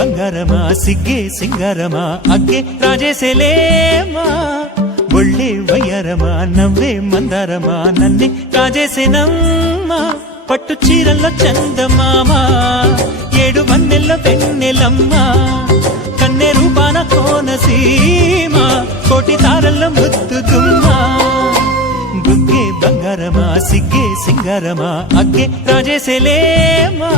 బంగారమా సిగ్గే సింగారమా అగ్గే రాజేసేలేమా ఒళ్ళే వయ్యారమా నవ్వే మందారమా నన్నే కాజేసేనమ్మా పట్టు చీరల్లో చందమామా ఏడు వన్నెల్లో వెన్నెలమ్మా కన్నె రూపాన కోనసీమ కోటి తారల్లో ముద్దుగుమ్మా బుగ్గే బంగారమా సిగ్గే సింగారమా అగ్గే రాజేసేలేమా